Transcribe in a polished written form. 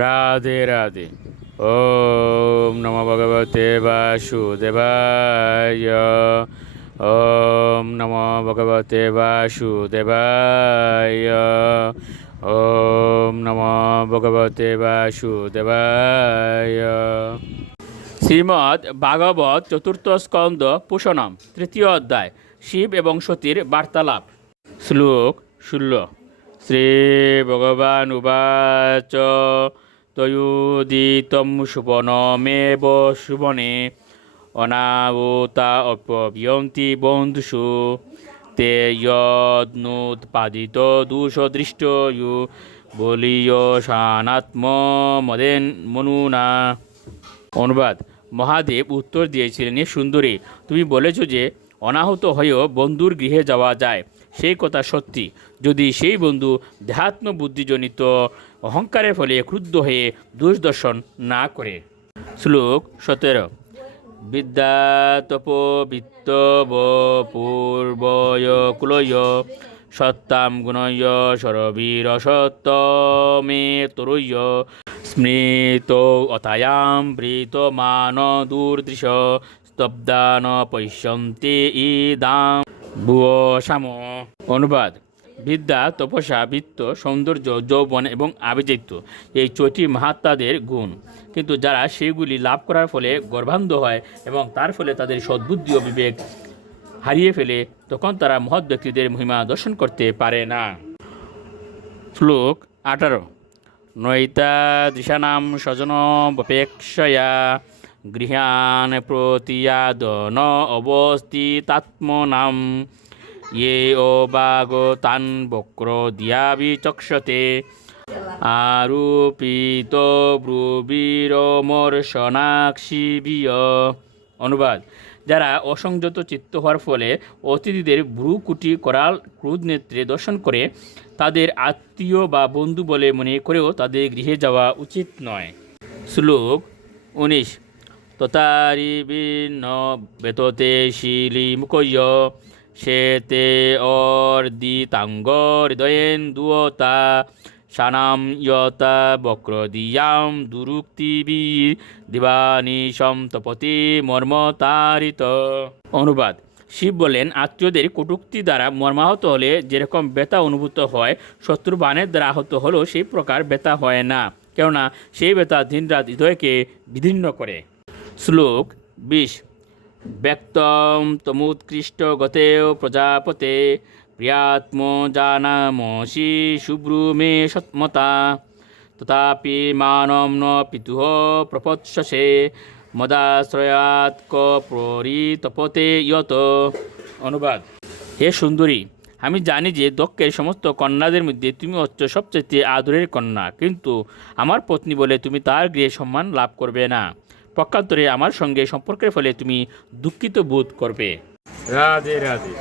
রাধে রাধে। ওম নমো ভগবতে বাসুদেবায়। ওম নমো ভগবতে বাসুদেবায়। ওম নমো ভগবতে বাসুদেবায়। শ্রীমদ্ ভাগবত চতুর্থ স্কন্দ পুষণম তৃতীয় অধ্যায় শিব এবং সতীর বার্তালাপ। শ্লোক 16। শ্রী ভগবান উবাচ তয়োদিতম সুবনমেব সুবনে অনাবতা অপ্যবিয়ন্তি বন্ধুষু তে যদ্নুৎপাদিত দোষদৃষ্ট বলীয় শানাত্ম মদেন মনুনা। অনুবাদ: মহাদেব উত্তর দিয়েছিলেন, এ সুন্দরী, তুমি বলেছ যে অনাহত হয়েও বন্ধুর গৃহে যাওয়া যায়। সেই কথা সত্যি, যদি সেই বন্ধু দেহাত্ম বুদ্ধিজনিত অহংকারের ফলে ক্রুদ্ধ হয়ে দোষ দর্শন না করে। শ্লোক 17। বিদ্যা তপোবিত্ত পূর্বয় কুলয় সত্তাম গুণয় সরবীর সত্তমে তরুয় স্মৃত অতায়াম বৃত মান দুর্দৃশ স্তব্ধান পৈশ্যন্তে ইদাম ভুয় সাম। অনুবাদ: বিদ্যা, তপস্যা, বৃত্ত, সৌন্দর্য, যৌবন এবং আভিজাত্য এই 6টি মহাত্মাদের গুণ, কিন্তু যারা সেগুলি লাভ করার ফলে গর্ভান্ধ হয় এবং তার ফলে তাদের সদ্বুদ্ধি ও বিবেক হারিয়ে ফেলে, তখন তারা মহৎ ব্যক্তিদের মহিমা দর্শন করতে পারে না। শ্লোক 18। নৈতাদৃশানাম স্বজনমপেক্ষয়া গৃহান প্রতিয়াদ ন অবস্থিতাত্মনাম ये অবাগতান বক্র দিয়া বিচক্ষতে আরূপিত ব্রুবীরমর্শনাক্ষিবিয়। অনুবাদ: যারা অসংযত চিত্ত হওয়ার ফলে অতিথিদের ভ্রুকুটি করাল ক্রোধ নেত্রে দর্শন করে, তাদের আত্মীয় বা বন্ধু বলে মনে করেও তাদের গৃহে যাওয়া উচিত নয়। শ্লোক 19। ততারিবিন্ন বেততে শিলিমুখয় শেতে অর্দিতাঙ্গ হৃদয়েন্দুয়তা সানাম ইয়তা বক্রদিয়াম দুরুক্তিবি দিবানিশম তপতি মর্মতারিত। অনুবাদ: শিব বলেন, আত্মীয়দের কটূক্তি দ্বারা মর্মাহত হলে যেরকম ব্যথা অনুভূত হয়, শত্রু বাণের দ্বারা আহত হলেও সেই প্রকার ব্যথা হয় না, কেননা সেই ব্যথা দিনরাত হৃদয়কে বিদীর্ণ করে। শ্লোক 20। ব্যক্তম তমুৎকৃষ্ট গতেও প্রজাপতে প্রিয়াত্ম জানামসি শুভ্রুমে সৎমতা তথাপি মানম ন পিতুঃ প্রপৎসসে মদাশ্রয়াৎ ক প্ররিতপতে ইয়ত। অনুবাদ: হে সুন্দরী, আমি জানি যে দক্ষের সমস্ত কন্যাদের মধ্যে তুমি হচ্ছ সবচেয়ে আদরের কন্যা, কিন্তু আমার পত্নী বলে তুমি তার গৃহে সম্মান লাভ করবে না। পক্ষান্তরে আমার সঙ্গে সম্পর্কের ফলে তুমি দুঃখিত বোধ করবে। রাধে রাধে।